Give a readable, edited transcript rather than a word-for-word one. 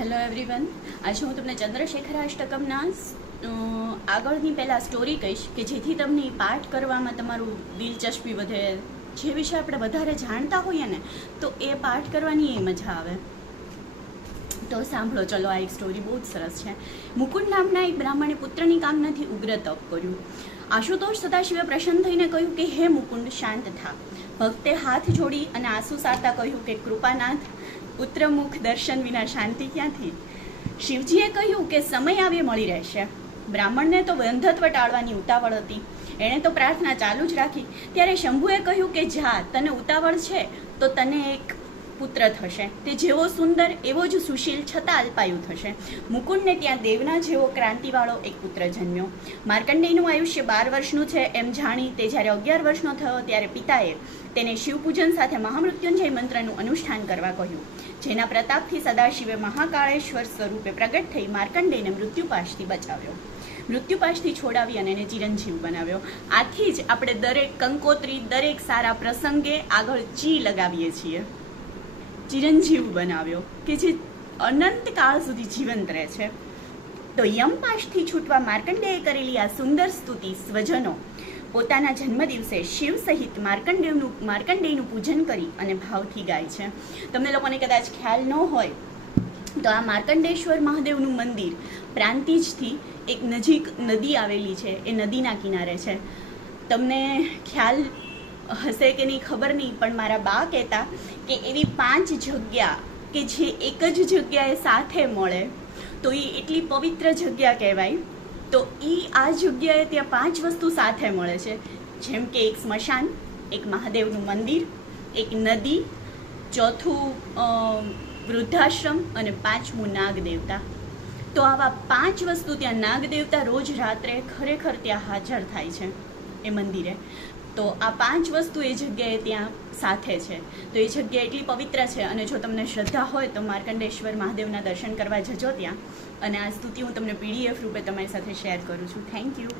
Hello everyone, આજે હું તમને ચંદ્રશેખરાષ્ટકમના આગળની પહેલાં સ્ટોરી કહીશ કે જેથી તમને પાઠ કરવામાં તમારું દિલચસ્પી વધે. જે વિશે આપણે વધારે જાણતા હોઈએ ને તો એ પાઠ કરવાની એ મજા આવે. તો સાંભળો, ચલો આ એક સ્ટોરી બહુ જ સરસ છે. મુકુંદ નામના એક બ્રાહ્મણે પુત્રની કામનાથી ઉગ્ર તપ કર્યું. આશુતોષ સદાશિવે પ્રસન્ન થઈને કહ્યું કે હે મુકુંદ, શાંત થા. ભક્તે હાથ જોડી અને આંસુ સારતા કહ્યું કે કૃપાનાથ, પુત્રમુખ દર્શન વિના શાંતિ ક્યાંથી? શિવજીએ કહ્યું કે સમય આવે મળી રહેશે. બ્રાહ્મણને તો બંધત્વ ટાળવાની ઉતાવળ હતી. એણે તો પ્રાર્થના ચાલુ જ રાખી. ત્યારે શંભુએ કહ્યું કે જા, તને ઉતાવળ છે તો તને એક પુત્ર થશે. તે જેવો સુંદર એવો જ સુશીલ છતાં અલ્પાયુ થશે. મુકુંદને ત્યાં દેવના જેવો ક્રાંતિવાળો એક પુત્ર જન્મ્યો. માર્કંડેયનું આયુષ્ય 12 વર્ષનું છે એમ જાણી તે જ્યારે 11 વર્ષનો થયો ત્યારે પિતાએ તેને શિવપૂજન સાથે મહામૃત્યુંજય મંત્રનું અનુષ્ઠાન કરવા કહ્યું, જેના પ્રતાપથી સદાશિવે મહાકાળેશ્વર સ્વરૂપે પ્રગટ થઈ માર્કંડેયને મૃત્યુપાશથી બચાવ્યો. મૃત્યુપાશથી છોડાવી અને એને ચિરંજીવ બનાવ્યો. આથી જ આપણે દરેક કંકોત્રી, દરેક સારા પ્રસંગે આગળ ચી લગાવીએ છીએ. ચિરંજીવ બનાવ્યો કે જે અનંત કાળ સુધી જીવંત રહે છે. તો યમપાશથી છૂટવા માર્કંડેયે કરેલી આ સુંદર સ્તુતિ સ્વજનો પોતાના જન્મદિવસે શિવ સહિત માર્કંડેયનું પૂજન કરી અને ભાવથી ગાય છે. તમને લોકોને કદાચ ખ્યાલ ન હોય તો આ માર્કંડેશ્વર મહાદેવનું મંદિર પ્રાંતિજથી એક નજીક નદી આવેલી છે. એ નદીના કિનારે છે. તમને ખ્યાલ હશે કે નહીં ખબર નહીં, પણ મારા બા કહેતા કે એવી 5 જગ્યા કે જે એક જ જગ્યાએ સાથે મળે તો એ એટલી પવિત્ર જગ્યા કહેવાય. તો આ જગ્યાએ ત્યાં 5 વસ્તુ સાથે મળે છે, જેમ કે એક સ્મશાન, એક મહાદેવનું મંદિર, એક નદી, ચોથું વૃદ્ધાશ્રમ અને 5મું નાગદેવતા. તો આવા 5 વસ્તુ ત્યાં નાગદેવતા રોજ રાત્રે ખરેખર ત્યાં હાજર થાય છે એ મંદિરે. તો આ 5 વસ્તુ એ જગ્યાએ ત્યાં સાથે છે. તો એ જગ્યા એટલી પવિત્ર છે. અને જો તમને શ્રદ્ધા હોય તો માર્કંડેશ્વર મહાદેવના દર્શન કરવા જજો ત્યાં. અને આ સ્તુતિ હું તમને PDF રૂપે તમારી સાથે શેર કરું છું. Thank you.